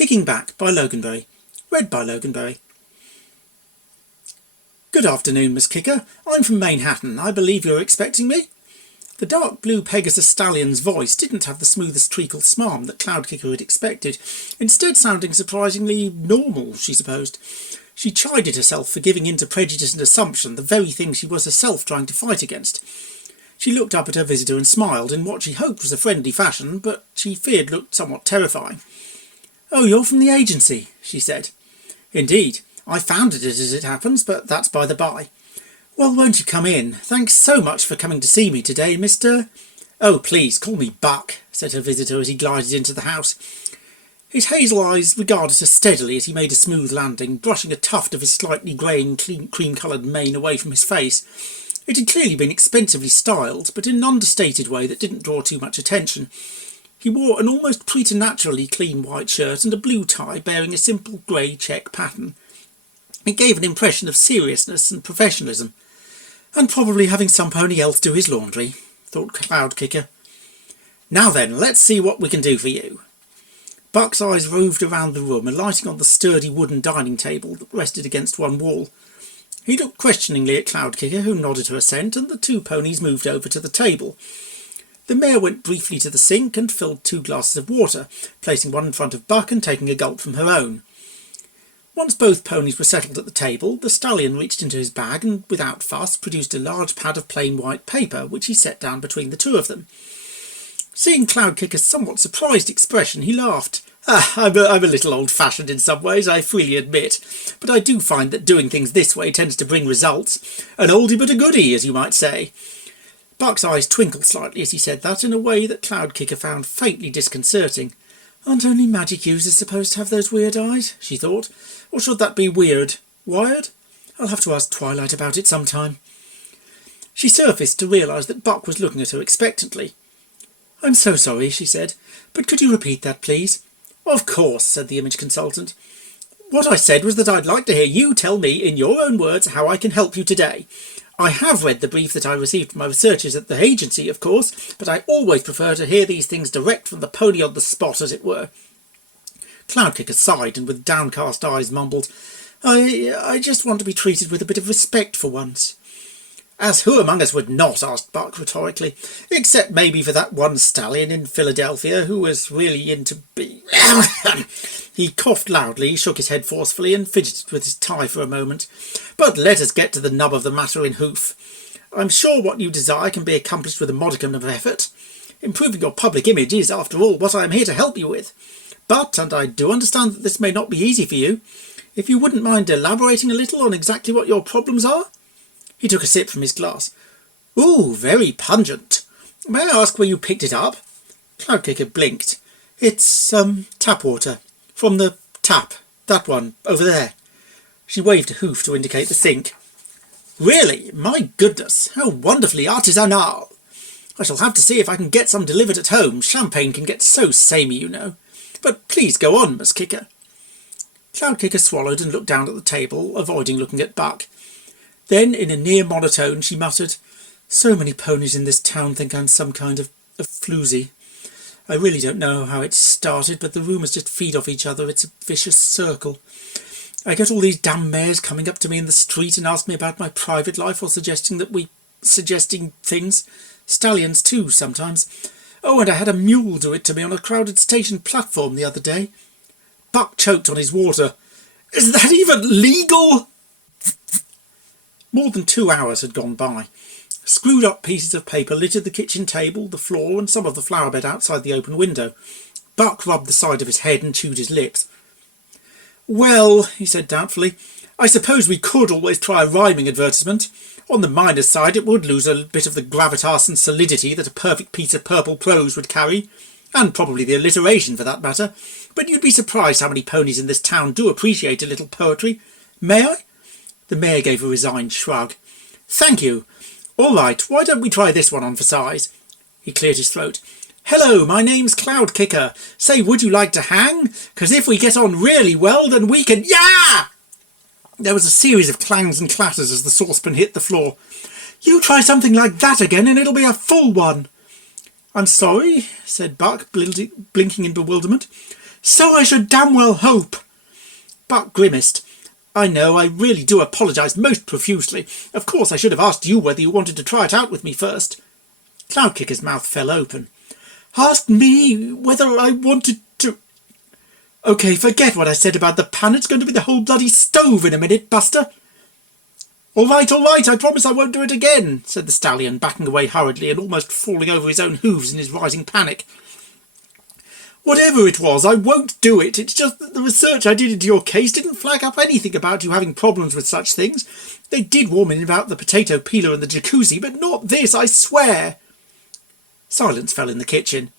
Kicking Back by Loganberry. Read by Loganberry. Good afternoon, Miss Kicker. I'm from Manehattan. I believe you're expecting me? The dark blue Pegasus stallion's voice didn't have the smoothest treacle smarm that Cloudkicker had expected, instead sounding surprisingly normal, she supposed. She chided herself for giving in to prejudice and assumption, the very thing she was herself trying to fight against. She looked up at her visitor and smiled in what she hoped was a friendly fashion, but she feared looked somewhat terrifying. "Oh, you're from the agency," she said. "Indeed. I founded it as it happens, but that's by the by. Well, won't you come in? Thanks so much for coming to see me today, Mr. "Oh, please, call me Buck," said her visitor as he glided into the house. His hazel eyes regarded her steadily as he made a smooth landing, brushing a tuft of his slightly greying cream-coloured mane away from his face. It had clearly been expensively styled, but in an understated way that didn't draw too much attention. He wore an almost preternaturally clean white shirt and a blue tie bearing a simple grey check pattern. It gave an impression of seriousness and professionalism. "And probably having some pony else do his laundry," thought Cloudkicker. "Now then, let's see what we can do for you." Buck's eyes roved around the room, alighting on the sturdy wooden dining table that rested against one wall. He looked questioningly at Cloudkicker, who nodded her assent, and the two ponies moved over to the table. The mare went briefly to the sink and filled 2 glasses of water, placing one in front of Buck and taking a gulp from her own. Once both ponies were settled at the table, the stallion reached into his bag and, without fuss, produced a large pad of plain white paper, which he set down between the two of them. Seeing Cloudkicker's somewhat surprised expression, he laughed. I'm a little old-fashioned in some ways, I freely admit, but I do find that doing things this way tends to bring results. An oldie but a goodie, as you might say." Buck's eyes twinkled slightly as he said that, in a way that Cloudkicker found faintly disconcerting. "Aren't only magic users supposed to have those weird eyes?" she thought. "Or should that be weird? Wired? I'll have to ask Twilight about it sometime." She surfaced to realise that Buck was looking at her expectantly. "I'm so sorry," she said, "but could you repeat that, please?" "Of course," said the image consultant. "What I said was that I'd like to hear you tell me, in your own words, how I can help you today. I have read the brief that I received from my researchers at the agency, of course, but I always prefer to hear these things direct from the pony on the spot, as it were." Cloudkicker sighed and with downcast eyes mumbled, I just want to be treated with a bit of respect for once." "As who among us would not?" asked Buck rhetorically, "except maybe for that one stallion in Philadelphia who was really into He coughed loudly, shook his head forcefully, and fidgeted with his tie for a moment. "But let us get to the nub of the matter in hoof. I'm sure what you desire can be accomplished with a modicum of effort. Improving your public image is, after all, what I am here to help you with. But, and I do understand that this may not be easy for you, if you wouldn't mind elaborating a little on exactly what your problems are?" He took a sip from his glass. "Ooh, very pungent. May I ask where you picked it up?" Cloudkicker blinked. "It's, tap water. From the tap. That one, over there." She waved a hoof to indicate the sink. "Really? My goodness, how wonderfully artisanal. I shall have to see if I can get some delivered at home. Champagne can get so samey, you know. But please go on, Miss Kicker." Cloudkicker swallowed and looked down at the table, avoiding looking at Buck. Then, in a near monotone, she muttered, "So many ponies in this town think I'm some kind of floozy. I really don't know how it started, but the rumours just feed off each other. It's a vicious circle. I get all these damn mares coming up to me in the street and ask me about my private life, or suggesting things. Stallions too, sometimes. Oh, and I had a mule do it to me on a crowded station platform the other day." Buck choked on his water. "Is that even legal?" More than 2 hours had gone by. Screwed up pieces of paper littered the kitchen table, the floor, and some of the flower bed outside the open window. Buck rubbed the side of his head and chewed his lips. "Well," he said doubtfully, "I suppose we could always try a rhyming advertisement. On the minor side, it would lose a bit of the gravitas and solidity that a perfect piece of purple prose would carry, and probably the alliteration for that matter. But you'd be surprised how many ponies in this town do appreciate a little poetry. May I?" The mayor gave a resigned shrug. "Thank you. All right, why don't we try this one on for size?" He cleared his throat. "Hello, my name's Cloudkicker. Say, would you like to hang? 'Cause if we get on really well, then we can—" "Yeah!" There was a series of clangs and clatters as the saucepan hit the floor. "You try something like that again and it'll be a full one." "I'm sorry," said Buck, blinking in bewilderment. So I should damn well hope. Buck grimaced. I know, I really do apologise most profusely. Of course I should have asked you whether you wanted to try it out with me first. Cloudkicker's mouth fell open. Asked me whether I wanted to... OK, forget what I said about the pan. It's going to be the whole bloody stove in a minute, Buster. All right, I promise I won't do it again, said the stallion, backing away hurriedly and almost falling over his own hooves in his rising panic. Whatever it was, I won't do it. It's just that the research I did into your case didn't flag up anything about you having problems with such things. They did warn me about the potato peeler and the jacuzzi, but not this, I swear. Silence fell in the kitchen.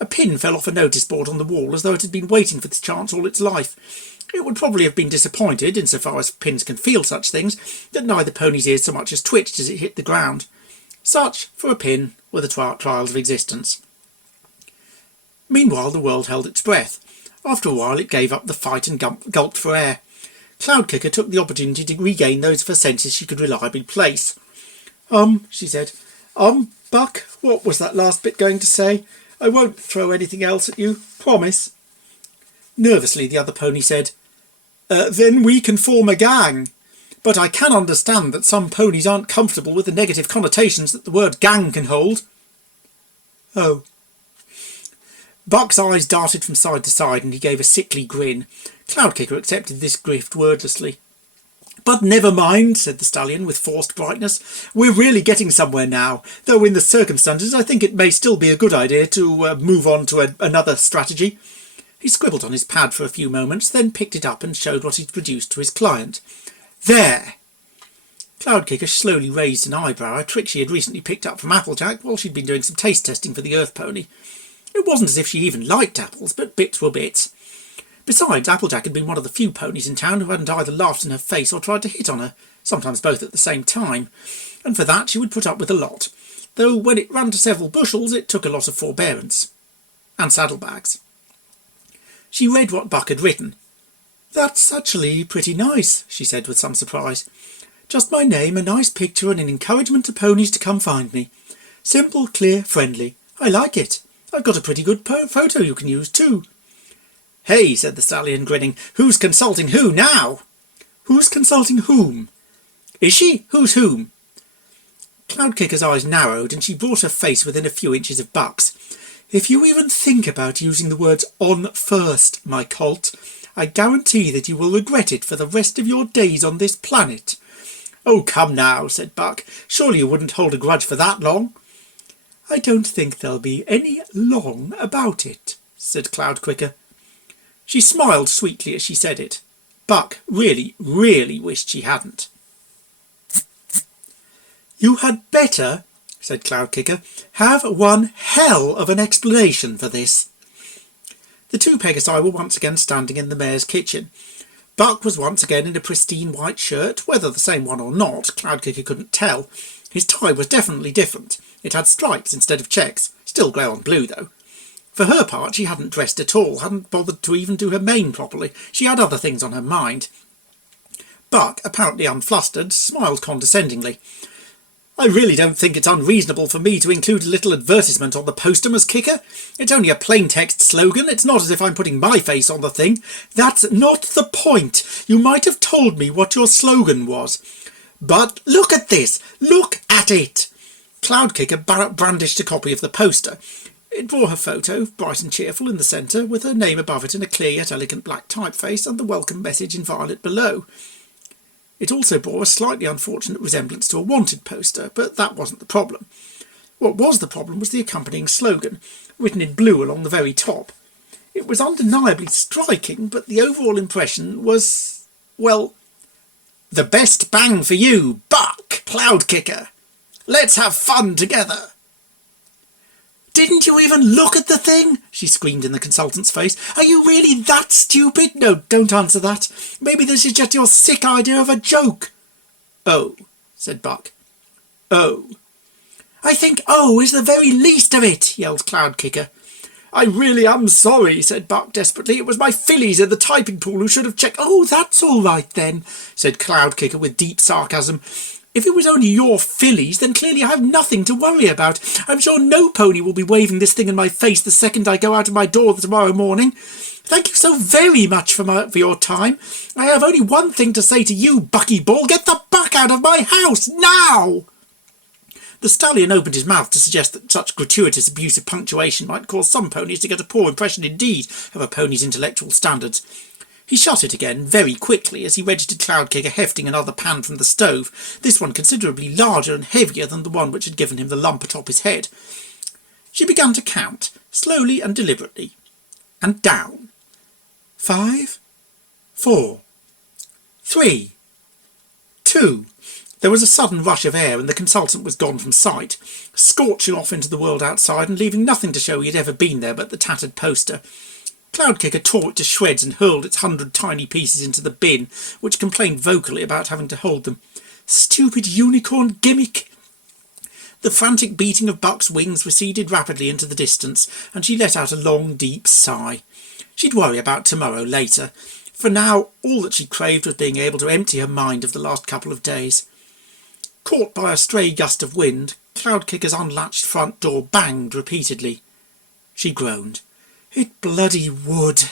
A pin fell off a notice board on the wall as though it had been waiting for this chance all its life. It would probably have been disappointed, insofar as pins can feel such things, that neither pony's ears so much as twitched as it hit the ground. Such, for a pin, were the trials of existence. Meanwhile, the world held its breath. After a while, it gave up the fight and gulped for air. Cloudkicker took the opportunity to regain those of her senses she could reliably place. She said. Buck, what was that last bit going to say? I won't throw anything else at you, promise. Nervously, the other pony said, Then we can form a gang. But I can understand that some ponies aren't comfortable with the negative connotations that the word gang can hold. Oh. Buck's eyes darted from side to side and he gave a sickly grin. Cloudkicker accepted this grift wordlessly. But never mind, said the stallion with forced brightness. We're really getting somewhere now, though in the circumstances I think it may still be a good idea to move on to another strategy. He scribbled on his pad for a few moments, then picked it up and showed what he'd produced to his client. There! Cloudkicker slowly raised an eyebrow, a trick she had recently picked up from Applejack while she'd been doing some taste testing for the Earth Pony. It wasn't as if she even liked apples, but bits were bits. Besides, Applejack had been one of the few ponies in town who hadn't either laughed in her face or tried to hit on her, sometimes both at the same time, and for that she would put up with a lot, though when it ran to several bushels it took a lot of forbearance. And saddlebags. She read what Buck had written. That's actually pretty nice, she said with some surprise. Just my name, a nice picture and an encouragement to ponies to come find me. Simple, clear, friendly. I like it. I've got a pretty good photo you can use too. Hey, said the stallion, grinning. Who's consulting who now? Who's consulting whom? Is she? Who's whom? Cloudkicker's eyes narrowed and she brought her face within a few inches of Buck's. If you even think about using the words on first, my colt, I guarantee that you will regret it for the rest of your days on this planet. Oh, come now, said Buck. Surely you wouldn't hold a grudge for that long? I don't think there'll be any long about it, said Cloudkicker. She smiled sweetly as she said it. Buck really, really wished she hadn't. You had better, said Cloudkicker, have one hell of an explanation for this. The two Pegasi were once again standing in the mare's kitchen. Buck was once again in a pristine white shirt, whether the same one or not, Cloudkicker couldn't tell. His tie was definitely different. It had stripes instead of checks, still grey on blue though. For her part, she hadn't dressed at all, hadn't bothered to even do her mane properly. She had other things on her mind. Buck, apparently unflustered, smiled condescendingly. I really don't think it's unreasonable for me to include a little advertisement on the poster, Miss Kicker. It's only a plain text slogan. It's not as if I'm putting my face on the thing. That's not the point. You might have told me what your slogan was. But look at this. Look at it. Cloudkicker brandished a copy of the poster. It bore her photo, bright and cheerful in the centre, with her name above it in a clear yet elegant black typeface and the welcome message in violet below. It also bore a slightly unfortunate resemblance to a wanted poster, but that wasn't the problem. What was the problem was the accompanying slogan, written in blue along the very top. It was undeniably striking, but the overall impression was, well, the best bang for you, Buck, Cloudkicker. Let's have fun together. Didn't you even look at the thing? She screamed in the consultant's face. Are you really that stupid? No, don't answer that. Maybe this is just your sick idea of a joke. Oh, said Buck. Oh. I think oh is the very least of it, yelled Cloudkicker. I really am sorry, said Buck desperately. It was my fillies in the typing pool who should have checked. Oh, that's all right then, said Cloudkicker with deep sarcasm. If it was only your fillies, then clearly I have nothing to worry about. I'm sure no pony will be waving this thing in my face the second I go out of my door tomorrow morning. Thank you so very much for your time. I have only one thing to say to you, Buckyball. Get the buck out of my house, now! The stallion opened his mouth to suggest that such gratuitous abuse of punctuation might cause some ponies to get a poor impression indeed of a pony's intellectual standards. He shut it again very quickly as he registered Cloudkicker hefting another pan from the stove, this one considerably larger and heavier than the one which had given him the lump atop his head. She began to count, slowly and deliberately, and down. 5, 4, 3, 2... There was a sudden rush of air and the consultant was gone from sight, scorching off into the world outside and leaving nothing to show he had ever been there but the tattered poster. Cloudkicker tore it to shreds and hurled its 100 tiny pieces into the bin, which complained vocally about having to hold them. Stupid unicorn gimmick! The frantic beating of Buck's wings receded rapidly into the distance, and she let out a long, deep sigh. She'd worry about tomorrow later. For now, all that she craved was being able to empty her mind of the last couple of days. Caught by a stray gust of wind, Cloudkicker's unlatched front door banged repeatedly. She groaned. It bloody would.